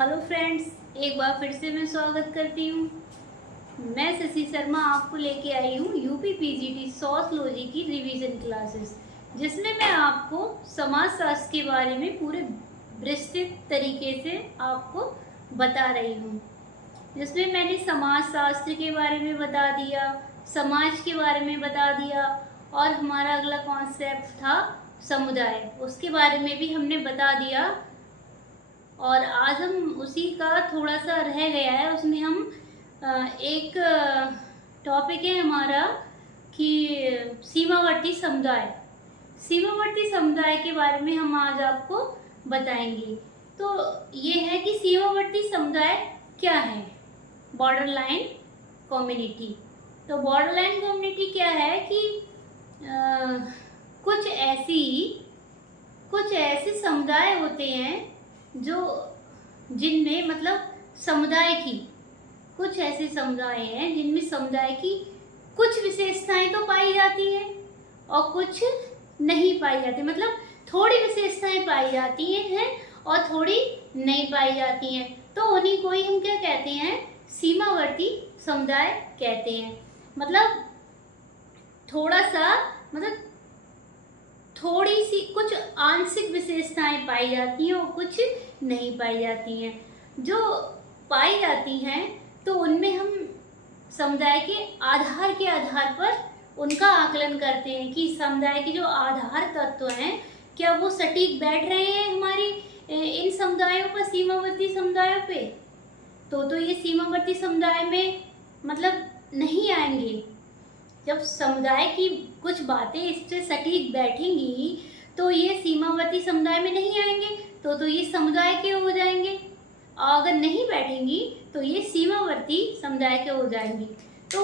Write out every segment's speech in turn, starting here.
Hello friends, एक बार फिर से मैं स्वागत करती हूँ। मैं शशि शर्मा आपको लेके आई हूँ यूपी पीजीटी सोशियोलॉजी की रिवीजन क्लासेस, जिसमें मैं आपको समाजशास्त्र के बारे में पूरे विस्तृत तरीके से आपको बता रही हूँ। जिसमें मैंने समाजशास्त्र के बारे में बता दिया, समाज के बारे में बता दिया और हमारा अगला कॉन्सेप्ट था समुदाय, उसके बारे में भी हमने बता दिया। और आज हम उसी का थोड़ा सा रह गया है, उसमें हम एक टॉपिक है हमारा कि सीमावर्ती समुदाय के बारे में हम आज आपको बताएंगे। तो ये है कि सीमावर्ती समुदाय क्या है। Border line community. तो बॉर्डर लाइन कम्युनिटी क्या है कि कुछ ऐसे समुदाय होते हैं जो जिनमें मतलब समुदाय की कुछ ऐसे समुदाय हैं जिनमें समुदाय की कुछ विशेषताएं तो पाई जाती हैं और कुछ नहीं पाई जाती, मतलब थोड़ी विशेषताएं पाई जाती हैं और थोड़ी नहीं पाई जाती हैं। तो उन्हीं को ही हम क्या कहते हैं, सीमावर्ती समुदाय कहते हैं। मतलब थोड़ा सा मतलब थोड़ी सी कुछ आंशिक विशेषताएं पाई जाती हैं और कुछ नहीं पाई जाती हैं। जो पाई जाती हैं तो उनमें हम समुदाय के आधार पर उनका आकलन करते हैं कि समुदाय के जो आधार तत्व हैं क्या वो सटीक बैठ रहे हैं हमारी इन समुदायों पर, सीमावर्ती समुदायों पे। तो ये सीमावर्ती समुदाय में मतलब नहीं आएंगे। जब समुदाय की कुछ बातें इससे सटीक बैठेंगी तो ये सीमावर्ती समुदाय में नहीं आएंगे, तो ये समुदाय के हो जाएंगे। और अगर नहीं बैठेंगी तो ये सीमावर्ती समुदाय के हो जाएंगे। तो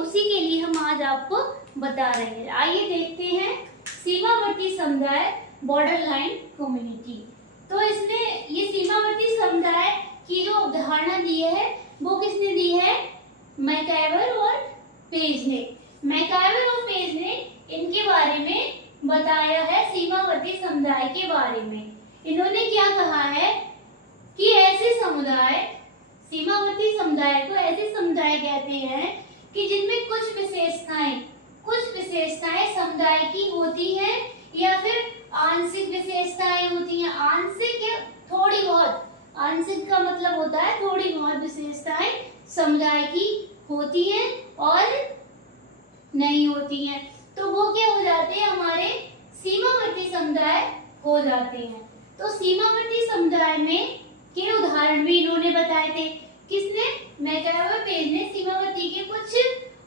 उसी के लिए हम आज आपको बता रहे हैं। आइए देखते हैं सीमावर्ती समुदाय, बॉर्डर लाइन कम्युनिटी। तो इसमें ये सीमावर्ती समुदाय की जो अवधारणा दी है वो किसने दी है, मैकआवर और पेज ने। मैकआवर और पेज ने इनके बारे में बताया है सीमावर्ती समुदाय के बारे में। इन्होंने क्या कहा है कि ऐसे समुदाय, सीमावर्ती समुदाय को ऐसे समुदाय कहते हैं कि जिनमें कुछ विशेषताएं समुदाय की होती हैं या फिर आंशिक विशेषताएं होती हैं। आंशिक या थोड़ी बहुत, आंशिक का मतलब होता है थोड़ी बहुत विशेषताएं समुदाय की होती हैं और नहीं होती हैं। तो वो क्या हो जाते हैं, हमारे सीमावर्ती समुदाय हो जाते हैं। तो सीमावर्ती समुदाय में के उदाहरण भी इन्होंने बताए थे। किसने, मैकआवर पेज ने सीमावर्ती के कुछ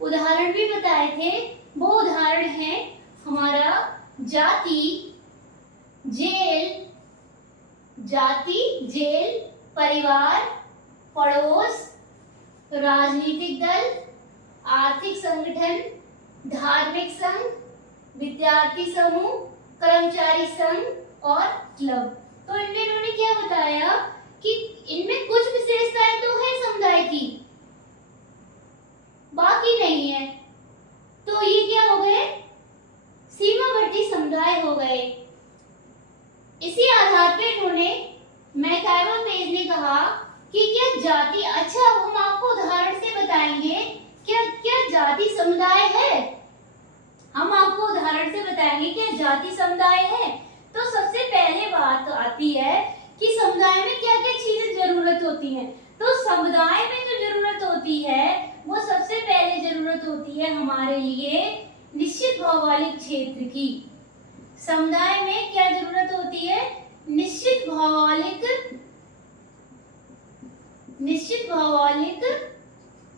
उदाहरण भी बताए थे। वो उदाहरण है हमारा जाति, जेल, परिवार, पड़ोस, राजनीतिक दल, आर्थिक संगठन, धार्मिक संघ, विद्यार्थी समूह, कर्मचारी संघ और क्लब। तो इनमें इन्होंने क्या बताया कि इनमें कुछ विशेषताएं तो है समुदाय की, बाकी नहीं है। तो ये क्या हो गए, सीमावर्ती समुदाय हो गए। इसी आधार पर इन्होंने, मैकआवर पेज ने कहा कि क्या जाति, अच्छा हम आपको उदाहरण से बताएंगे क्या जाति समुदाय है। हम आपको उदाहरण से बताएंगे क्या जाति समुदाय है। तो सबसे पहले बात आती है कि समुदाय में क्या क्या चीजें जरूरत होती हैं। तो समुदाय में जो जरूरत होती है वो सबसे पहले जरूरत होती है हमारे लिए निश्चित भौगोलिक क्षेत्र की। समुदाय में क्या जरूरत होती है, निश्चित भौगोलिक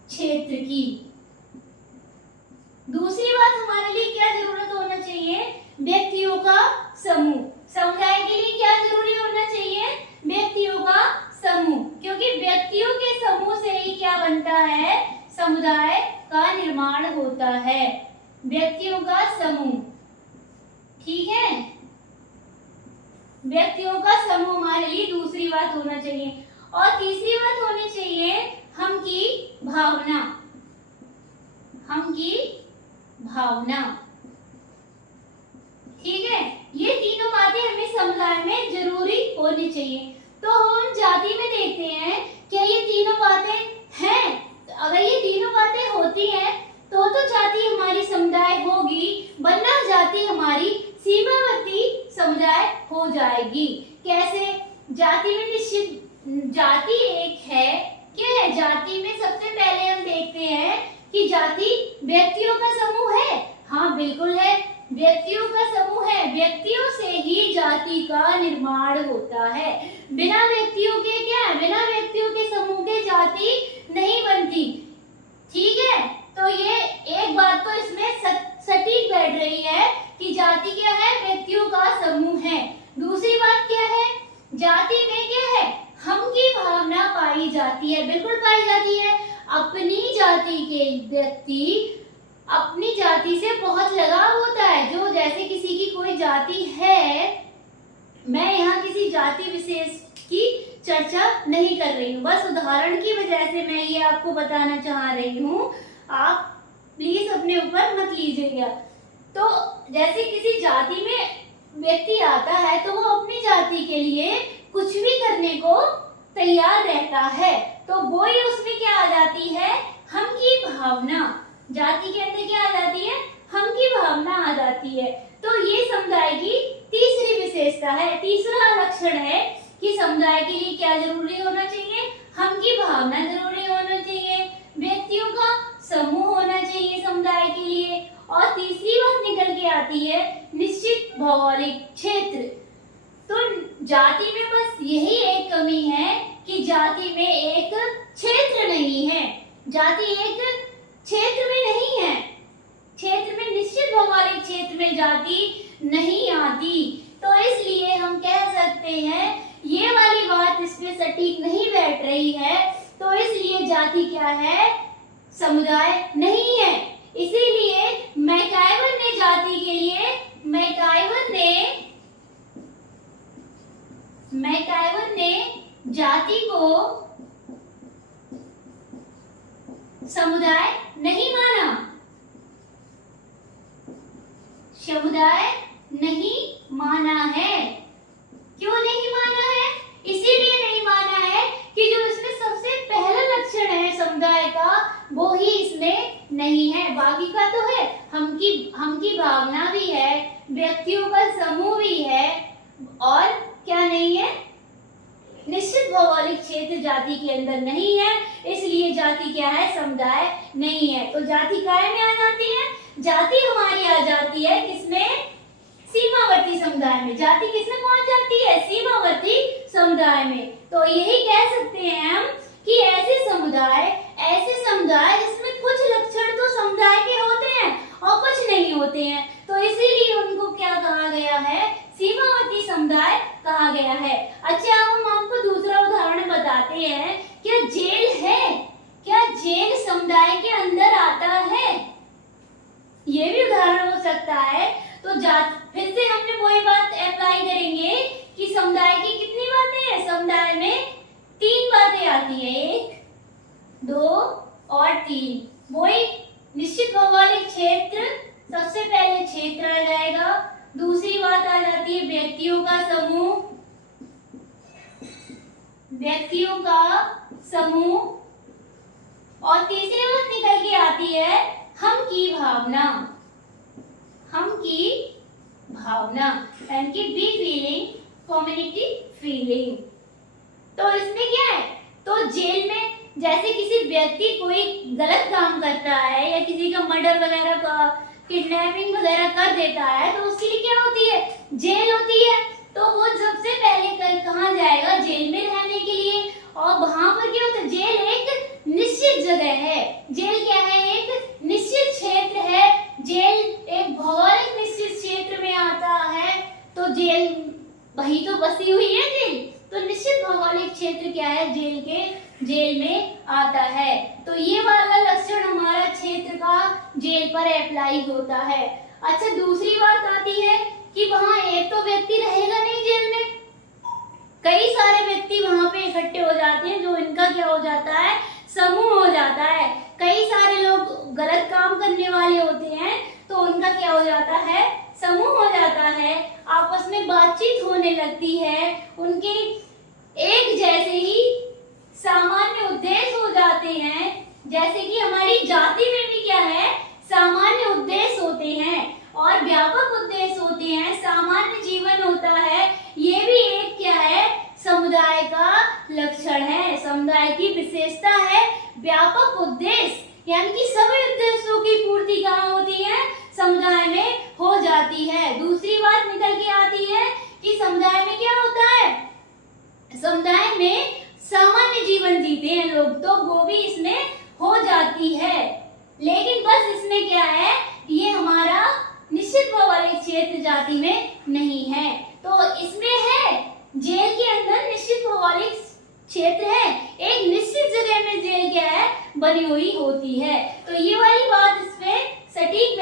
क्षेत्र की। दूसरी बात हमारे लिए क्या जरूरत होना चाहिए, व्यक्तियों का समूह। समुदाय के लिए क्या जरूरी होना चाहिए, व्यक्तियों का समूह, क्योंकि व्यक्तियों के समूह से ही क्या बनता है, समुदाय का निर्माण होता है। व्यक्तियों का समूह, ठीक है, व्यक्तियों का समूह हमारे लिए दूसरी बात होना चाहिए। और तीसरी बात होनी चाहिए हम की भावना, ठीक है। ये तीनों बातें हमें समुदाय में जरूरी होनी चाहिए। तो हम जाति में देखते हैं, क्या ये तीनों बातें हैं? अगर ये तीनों बातें होती हैं तो जाति हमारी समुदाय होगी, वरना जाति हमारी सीमावर्ती समुदाय हो जाएगी। कैसे? जाति में निश्चित जाति एक है, क्या है? जाति में सबसे पहले हम देखते हैं कि जाति व्यक्तियों का समूह है। हाँ बिल्कुल है, व्यक्तियों का समूह है। व्यक्तियों से ही जाति का निर्माण होता है। बिना व्यक्तियों के क्या है? बिना व्यक्तियों के समूह के जाति नहीं बनती। ठीक है, तो ये एक बात तो इसमें सटीक बैठ रही है कि जाति क्या है? व्यक्तियों का समूह है। दूसरी बात क्या है? जाति में क्या है? हम की भावना पाई जाती है। बिल्कुल पाई जाती है। अपनी जाति के व्यक्ति अपनी जाति से बहुत लगाव होता है। जो जैसे किसी की कोई जाति है, मैं यहाँ किसी जाति विशेष की चर्चा नहीं कर रही हूँ, बस उदाहरण की वजह से मैं ये आपको बताना चाह रही हूँ। आप प्लीज अपने ऊपर मत लीजिएगा। तो जैसे किसी जाति में व्यक्ति आता है तो वो अपनी जाति के लिए कुछ भी करने को तैयार रहता है, तो वो ही उसमें क्या आ जाती है? हम की भावना। जाति के अंदर क्या आ जाती है? हम की भावना आ जाती है। तो ये समुदाय की तीसरी विशेषता है, तीसरा लक्षण है कि समुदाय के लिए क्या जरूरी होना चाहिए? हम की भावना जरूरी होना चाहिए, व्यक्तियों का समूह होना चाहिए समुदाय के लिए, और तीसरी बात निकल के आती है निश्चित भौगोलिक क्षेत्र। तो जाति में बस यही एक कमी है कि जाति में एक क्षेत्र नहीं है। जाति एक क्षेत्र में नहीं है, क्षेत्र में निश्चित भौगोलिक क्षेत्र में जाति नहीं आती। तो इसलिए हम कह सकते हैं ये वाली बात इसमें सटीक नहीं बैठ रही है। तो इसलिए जाति क्या है? समुदाय नहीं है। इसीलिए मैकाइवर ने जाति के लिए मैकाइवर ने जाति को समुदाय नहीं माना। समुदाय नहीं माना है। क्यों नहीं माना है? इसीलिए नहीं माना है कि जो इसमें सबसे पहला लक्षण है समुदाय का, वो ही इसमें नहीं है। बाकी का तो है, हम की भावना भी है, व्यक्तियों का समूह भी है, और क्या नहीं है? निश्चित भौगोलिक क्षेत्र जाति के अंदर नहीं है। इसलिए जाति क्या है? समुदाय नहीं है। तो जाति काय में आ जाती है? जाति हमारी आ जाती है किसमें? सीमावर्ती समुदाय में। जाति किसमें पहुंच जाती है? सीमावर्ती समुदाय में। तो यही कह सकते हैं हम कि ऐसे समुदाय जिसमें कुछ लक्षण तो समुदाय के होते हैं और कुछ नहीं होते हैं, तो इसीलिए उनको क्या कहा गया है? सीमावर्ती समुदाय कहा गया है। अच्छा, अब हम आपको दूसरा उदाहरण बताते हैं। क्या जेल है? क्या जेल समुदाय के अंदर आता है? ये भी उदाहरण हो सकता है। तो फिर से हमने वही बात अप्लाई करेंगे कि समुदाय की कितनी बातें हैं? समुदाय में 3 बातें आती है, 1, 2 और 3। वही निश्चित भौगोलिक क्षेत्र, सबसे पहले क्षेत्र आ जाएगा। दूसरी बात आ जाती है व्यक्तियों का समूह, और तीसरी बात निकल के आती है हम की भावना, यानी कि बी फीलिंग, कम्युनिटी फीलिंग। तो इसमें क्या है? तो जेल में जैसे किसी व्यक्ति कोई गलत काम करता है या किसी का मर्डर वगैरह का, किडनैपिंग वगैरह कर देता है, तो उसके लिए क्या होती है? जेल होती है। तो वो सबसे पहले कहाँ जाएगा? जेल में रहने के लिए। और वहां पर क्या होता है? जेल एक निश्चित जगह है। जेल क्या है? एक निश्चित क्षेत्र है। जेल एक भौगोलिक निश्चित क्षेत्र में आता है। तो जेल वही तो बसी हुई है जेल। तो निश्चित भौगोलिक क्षेत्र क्या है? जेल में आता है। तो ये वाला लक्षण हमारा क्षेत्र का जेल पर अप्लाई होता है। अच्छा, दूसरी बात आती है कि वहाँ एक तो व्यक्ति रहेगा नहीं जेल में, कई सारे व्यक्ति वहाँ पे इकट्ठे हो जाते हैं, जो इनका क्या हो जाता है? समूह हो जाता है। कई सारे लोग गलत काम करने वाले होते हैं, तो उनका क्या हो जाता है? समूह हो जाता है। आपस में बातचीत होने लगती है, उनकी एक जैसे ही सामान्य उद्देश्य हो जाते हैं, जैसे कि हमारी जाति में भी क्या है, सामान्य उद्देश्य होते हैं और व्यापक उद्देश्य होते हैं, सामान्य जीवन होता है। ये भी एक क्या है, समुदाय का लक्षण है, समुदाय की विशेषता है। व्यापक उद्देश्य यानी कि सभी उद्देश्यों की पूर्ति कहाँ होती है, समुदाय में हो जाती है। दूसरी बात निकल के आती है कि समुदाय में क्या होता है, समुदाय में सामान्य जीवन जीते हैं लोग, तो वो भी इसमें हो जाती है। लेकिन बस इसमें क्या है, ये हमारा निश्चित भौगोलिक क्षेत्र जाति में नहीं है। तो इसमें है, जेल के अंदर निश्चित भौगोलिक क्षेत्र है, एक निश्चित जगह में जेल क्या है, बनी हुई होती है। तो ये वाली बात इसमें सटीक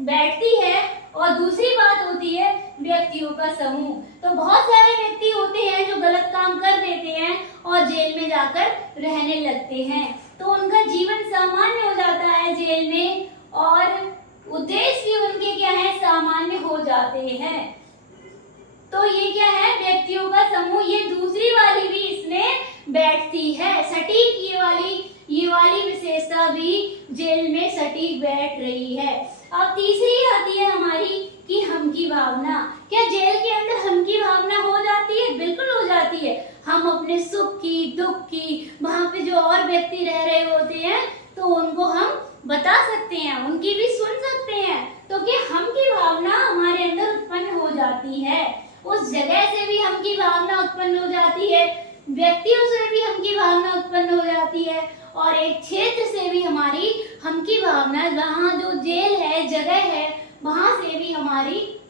बैठती है। और दूसरी बात होती है व्यक्तियों का समूह। तो बहुत सारे व्यक्ति होते हैं जो गलत काम कर देते हैं और जेल में जाकर रहने लगते हैं, तो उनका जीवन सामान्य हो जाता है जेल में और उद्देश्य भी उनके क्या है, सामान्य हो जाते हैं। तो ये क्या है, व्यक्तियों का समूह। ये दूसरी वाली भी इसमें बैठती है, सटीक ये वाली विशेषता भी जेल में सटीक बैठ रही है। अब तीसरी आती है हमारी कि हम की भावना। क्या जेल के अंदर हम की भावना हो जाती है? बिल्कुल हो जाती है। हम अपने सुख की, दुख की, वहाँ पे जो और व्यक्ति रह रहे होते हैं तो उनको हम बता सकते हैं, उनकी भी सुन सकते हैं। तो क्या हम की भावना हमारे अंदर उत्पन्न हो जाती है, उस जगह से भी हम की भावना उत्पन्न हो जाती है, व्यक्तियों से भी हम की भावना उत्पन्न हो जाती है और एक क्षेत्र से भी हमारी हम की भावना, वहाँ जो जेल है, जगह है, वहाँ से भी हमारी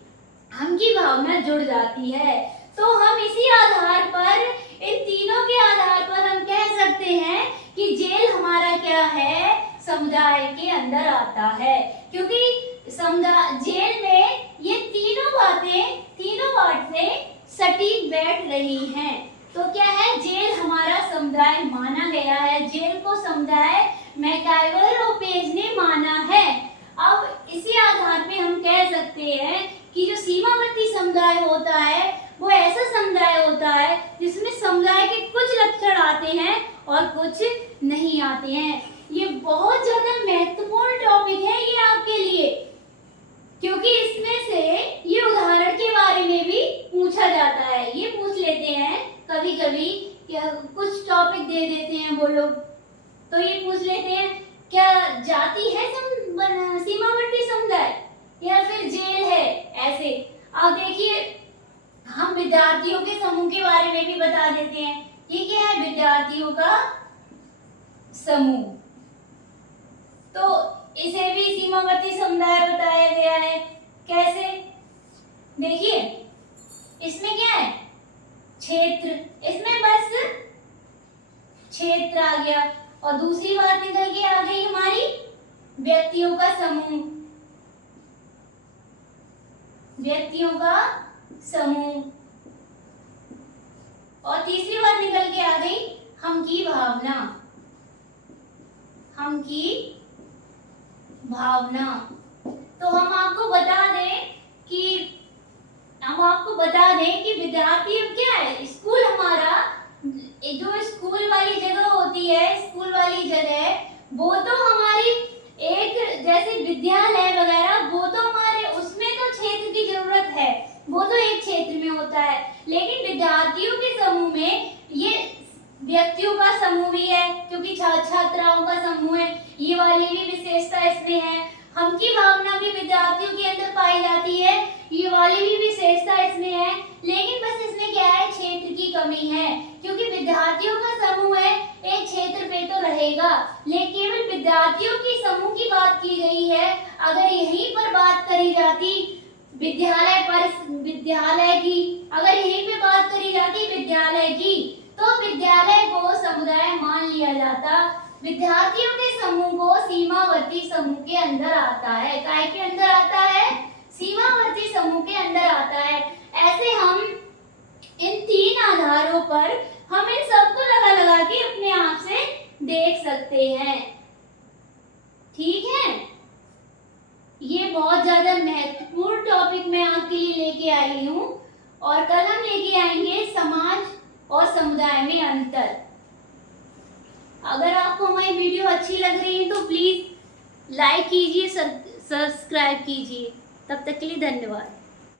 हम की भावना जुड़ जाती है। तो हम इसी आधार पर, इन तीनों के आधार पर हम कह सकते हैं कि जेल हमारा क्या है, समुदाय के अंदर आता है। क्योंकि समुदाय, जेल में ये तीनों बातें सटीक बैठ रही हैं। तो क्या है, जेल हमारा समुदाय माना गया है, जेल को समुदाय मैकाइवर और पेज ने माना है। अब इसी आधार पे हम कह सकते हैं कि जो सीमावर्ती समुदाय होता है वो ऐसा समुदाय होता है जिसमें समुदाय के कुछ लक्षण आते हैं और कुछ नहीं आते हैं। ये बहुत ज्यादा महत्वपूर्ण टॉपिक है ये आपके लिए, क्योंकि इसमें से ये उदाहरण के बारे में भी पूछा जाता है। ये पूछ लेते हैं कभी कभी, कुछ टॉपिक दे देते हैं वो लोग, तो ये पूछ लेते हैं क्या जाति है सीमावर्ती समुदाय या फिर जेल है, ऐसे। अब देखिए, हम विद्यार्थियों के समूह के बारे में भी बता देते हैं। ये क्या है, विद्यार्थियों का समूह, तो इसे भी सीमावर्ती समुदाय बताया गया है। कैसे, देखिए इसमें क्या है, क्षेत्र, इसमें बस क्षेत्र आ गया और दूसरी बात निकल के आ गई हमारी व्यक्तियों का समूह, व्यक्तियों का समूह, और तीसरी बात निकल के आ गई हम की भावना, हम की भावना। तो हम आपको बता दें कि विद्यार्थी क्या है, स्कूल हमारा, जो स्कूल वाली जगह होती है, स्कूल वाली जगह, वो तो हमारी एक जैसे विद्यालय वगैरह, वो तो हमारे, उसमें तो क्षेत्र की जरूरत है, वो तो एक क्षेत्र में होता है। लेकिन विद्यार्थियों के समूह में ये व्यक्तियों का समूह भी है, क्योंकि छात्राओं का समूह है, ये वाली भी विशेषता इसमें है। हम की भावना भी विद्यार्थियों के अंदर पाई जाती है, ये वाली भी विशेषता इसमें है। लेकिन बस इसमें क्या है, क्षेत्र की कमी है, क्योंकि विद्यार्थियों का समूह है, एक क्षेत्र पे तो रहेगा, लेकिन केवल विद्यार्थियों की समूह की बात की गई है। अगर यहीं पर बात करी जाती विद्यालय की, अगर यहीं पे बात करी जाती विद्यालय की, तो विद्यालय को समुदाय मान लिया जाता। विद्यार्थियों के समूह को सीमावर्ती समूह के अंदर आता है। काय के अंदर आता है, सीमावर्ती समूह के अंदर आता है। ऐसे हम इन तीन आधारों पर हम इन सबको लगा के अपने आप से देख सकते हैं। ठीक है, ये बहुत ज्यादा महत्वपूर्ण टॉपिक मैं आपके लिए लेके आई हूँ, और कल हम लेके आएंगे समाज और समुदाय में अंतर। अगर आपको हमारी वीडियो अच्छी लग रही है तो प्लीज लाइक कीजिए, सब्सक्राइब कीजिए। तब तक के लिए धन्यवाद।